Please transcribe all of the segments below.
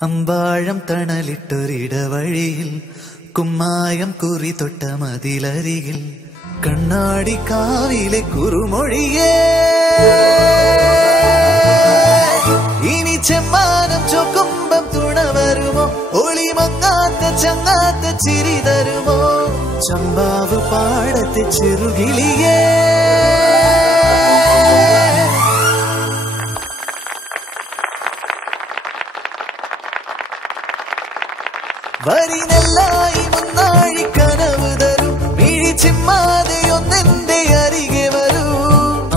അമ്പാഴം തണലിട്ടൊരിടവഴിയിൽ കുമ്മായം കുറി തൊട്ട മതിലരികിൽ കണ്ണാടി കാവിലെ കുറുമൊഴിയേ ഇനി ചെമ്മാനം ചൊക്കുമ്പം തുണ വരുമോ ഒളിമങ്ങാത്ത ചങ്ങാത്ത ചിരി തരുമോ ചമ്പാവ് പാടത്തെ ചെറുകിളിയേ വരിനെല്ലായി മുന്നാഴി കനവ് തരും മിഴിച്ചിമ്മാതെയൊന്നെന്റെ അരികെ വരൂ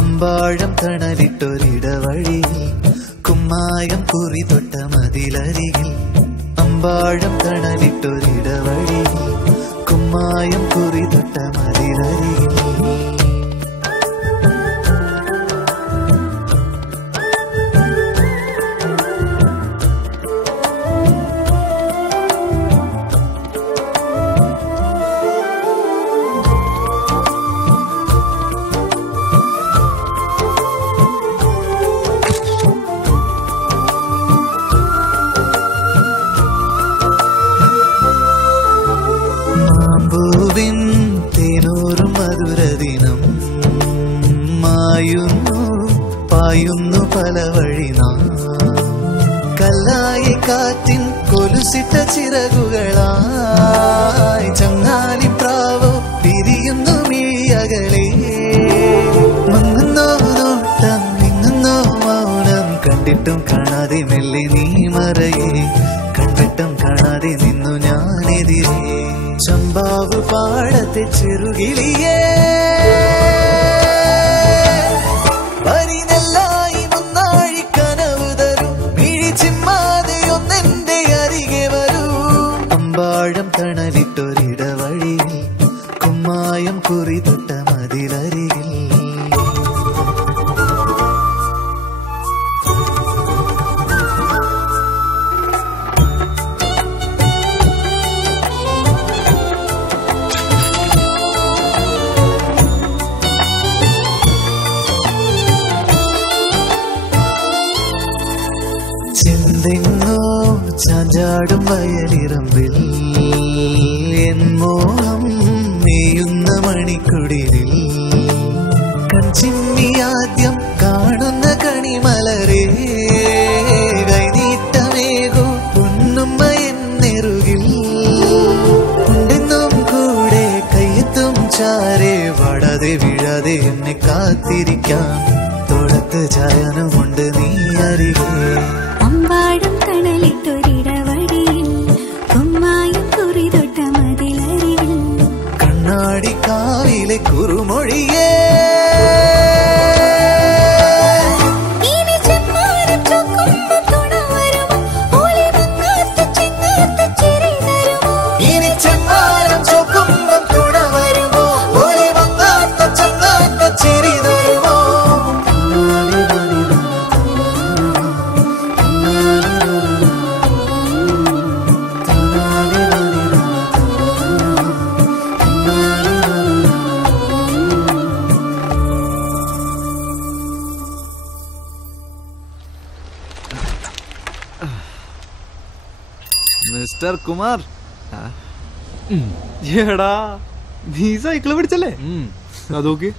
അമ്പാഴം തണലിട്ടൊരിടവഴിയിൽ കുമ്മായം കുറി തൊട്ട മതിലരികിൽ അമ്പാഴം തണലിട്ടൊരിടവഴിയിൽ കുമ്മായം കുറി തൊട്ട മതിലരികിൽ പൂവിൻ തേനൂറും മധുരദിനം മായുന്നു പായുന്നു പല വഴി നാം കല്ലായി കാറ്റിൻ കൊലുസിട്ട ചിറകുകളായി ചങ്ങാലി പ്രാവോ പിരിയുന്നു മിഴിയകളെ മങ്ങുന്നോ നോട്ടം നിങ്ങുന്നോ മൗനം കണ്ടിട്ടും കാണാതെ മെല്ലെ നീ മറയേ കണ്ടിട്ടും കാണാതെ നിന്നു ഞാനെതിരെ ചമ്പാവ് പാടത്തെ ചെറുകിളിയേ വരിനെല്ലായി മുന്നാഴി കനവ് തരും മിഴിച്ചിമ്മാതെയൊന്നെന്റെ അരികെ വരൂ അമ്പാഴം തണലിട്ടൊരിടവഴിയിൽ കുമ്മായം കുറി തൊട്ട മതിലരികിൽ ചെന്തെങ്ങോ ചാഞ്ചാടും വയലിറമ്പിൽ എൻ മോഹം മേയുന്ന മണിക്കുടിലിൽ കൺചിമ്മി ആദ്യം കാണുന്ന കണിമലരേ കൈനീട്ടമേകോ പൊന്നുമ്മ എന്നെറുകിൽ ഉണ്ടെന്നും കൂടെ കയ്യെത്തും ചാരെ വടാതെ വീഴാതെ എന്നെ കാത്തിരിക്കാം തോളത്ത് ചായനുമുണ്ട് നീ അരികെ അമ്പാഴം തണലിട്ടൊരിടവഴിയിൽ കുമ്മായം കുറി തൊട്ട മതിലരികിൽ കണ്ണാടി കാവിലെ കുറുമൊഴിയേ മിസ്റ്റർ കുമാർ എടാ നീ സൈക്കിള് പിടിച്ചല്ലേ അതൊക്കെ